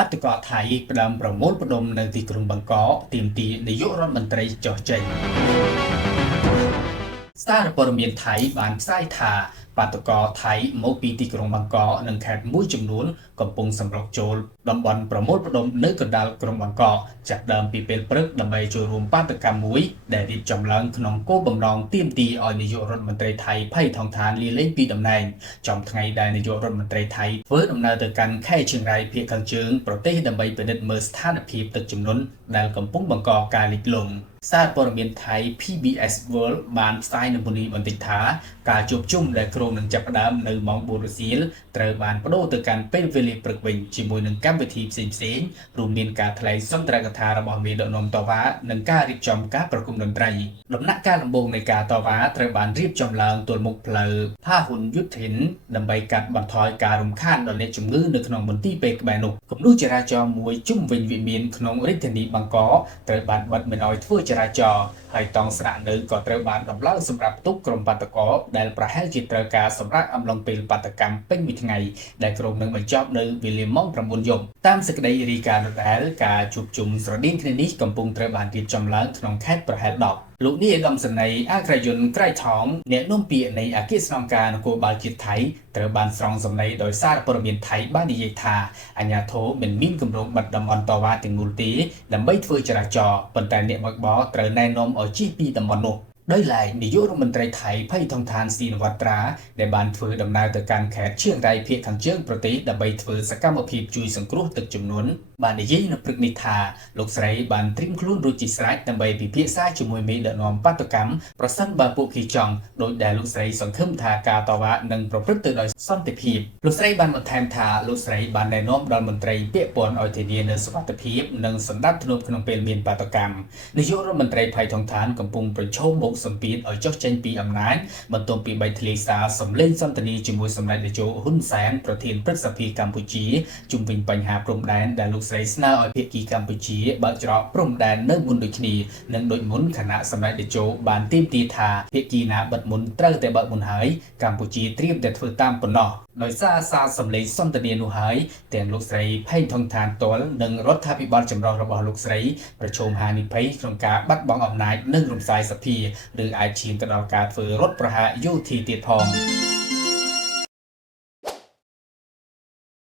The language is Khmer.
បាតុករថៃផ្ដើមប្រមូលផ្ដុំនៅទីក្រុងបាងកកទាមទារនាយករដ្ឋមន្ត្រីចុះចេញសារព័ត៌មានថៃបានផ្សាយថាបាតុករថៃមកពីទីក្រុងបាងកកនិងខេត្តមួយចំនួនកំពុងសម្រុកចូលតំបន់ប្រមូលផ្ដុំនៅកណ្ដាលក្រុងបាងកកចាប់ដើមពីពេលព្រឹកដើម្បីចូលរួមបាតុកម្មមួយដែលរៀបចំឡើងក្នុងគោលបំណងទាមទារឲ្យនាយករដ្ឋមន្ត្រីថៃផៃថងឋានលាលែងពីតំណែងចំថ្ងៃដែលនាយករដ្ឋមន្ត្រីថៃធ្វើដំណើរទៅកាន់ខេត្តchiang raiភាគខាងជើងប្រទេសដើម្បីពិនិត្យមើលស្ថានភាពទឹកជំនន់ដែលកំពុងបង្កការលិចលង់សារព័ត៌មានថៃ PBS World បានផ្សាយនៅមុននេះបន្តិចថាការជួបជុំដែលក្រុងនឹងចាប់ផ្ដើមនៅម៉ោង 4 រសៀលត្រូវបានបដូរទៅកាន់ពេលវេលាព្រឹកវិញជាមួយនឹងកម្មវិធីផ្សេងៗរួមមានការថ្លែងសុន្ទរកថារបស់មេដឹកនាំតវ៉ានិងការរៀបចំការប្រគំតន្ត្រីដំណាក់កាលដំបូងនៃការតវ៉ាត្រូវបានរៀបចំឡើងទល់មុខផ្លូវផាហ៊ុនយុទ្ធិនដើម្បីកាត់បន្ថយការរំខានដល់អ្នកជំងឺនៅក្នុងមន្ទីរពេទ្យក្បែរនោះគំនូរចរាចរណ៍មួយជុំវិញវិមានក្នុងរាជធានីបាងកកត្រូវបានបិទមិនឲ្យធ្វើចរាចរណ៍ហើយតង់ស្នាក់នៅក៏ត្រូវបានដំឡើងសម្រាប់ទុកក្រុមបាតុករដែលប្រហែលជាត្រូវការសម្រាប់អំឡុងពេលបាតុកម្មពេញមួយថ្ងៃដែលក្រុងនឹងបញ្ចប់នៅវេលាម៉ោង 9 យប់តាមសេចក្តីរាយការណ៍ដដែលការជួបជុំស្រដៀងគ្នានេះកំពុងត្រូវបានរៀបចំឡើងក្នុងខេត្តប្រហែល 10 លោកនាយឧត្តមសេនីយ៍អគ្គយុនក្រៃថងអ្នកនាំពាក្យនៃអគ្គស្នងការនគរបាលជាតិថៃត្រូវបានស្រង់សម្ដីដោយសារព័ត៌មានថៃបាននិយាយថាអាជ្ញាធរមិនមានគម្រោងបិទតំបន់តវ៉ាទាំងមូលទេដើម្បីធ្វើចរាចរណ៍ប៉ុន្តែអ្នកបើកបរត្រូវណែនាំឲ្យជិះពីតំបន់នោះដោយឡែកនាយករដ្ឋមន្ត្រីថៃផៃថងឋានស៊ីនវត្រាដែលបានធ្វើដំណើរទៅកាន់ខេត្តchiang raiភាគខាងជើងប្រទេសដើម្បីធ្វើសកម្មភាពជួយសង្គ្រោះទឹកជំនន់បាននិយាយនៅព្រឹកនេះថាលោកស្រីបានត្រៀមខ្លួនរួចជាស្រេចដើម្បីពិភាក្សាជាមួយមេដឹកនាំបាតុកម្មប្រសិនបើពួកគេចង់ដោយដែលលោកស្រីសង្ឃឹមថាការតវ៉ានឹងប្រព្រឹត្តទៅដោយសន្តិភាពលោកស្រីបានបន្ថែមថាលោកស្រីបានណែនាំដល់មន្ត្រីពាក់ព័ន្ធឲ្យធានានូវសុវត្ថិភាពនិងសន្តិភាពក្នុងពេលមានបាតុកម្មនាយករដ្ឋមន្ត្រីផៃថងឋានកំពុងប្រឈមមុខសម្ពាធឲ្យចុះចេញពីអំណាចបន្ទាប់ពីបៃធ្លីសារសម្លេងសន្ទនាជាមួយសម្ដេចតេជោហ៊ុនសែនប្រធានព្រឹទ្ធសភាកម្ពុជាជុំវិញបញ្ហាព្រំដែនដែលលោកស្រីស្នើឲ្យភាគីកម្ពុជាបើកច្រកព្រំដែននៅមុនដូចគ្នានិងដូចមុនគណៈសម្ដេចតេជោបានទាមទារថាភាគីណាបិទមុនត្រូវតែបើកមុនហើយកម្ពុជាត្រៀមតែធ្វើតាមប៉ុណ្ណោះដោយសារសម្លេងសន្ទនានោះហើយទាំងលោកស្រីផៃថងឋានតលនិងរដ្ឋាភិបាលចម្រុះរបស់លោកស្រីប្រឈមហានិភ័យក្នុងការបាត់បង់អំណាចនិងរំសាយសភាឬអាចឈានទៅដល់ការធ្វើរដ្ឋប្រហារយោធាទៀតផង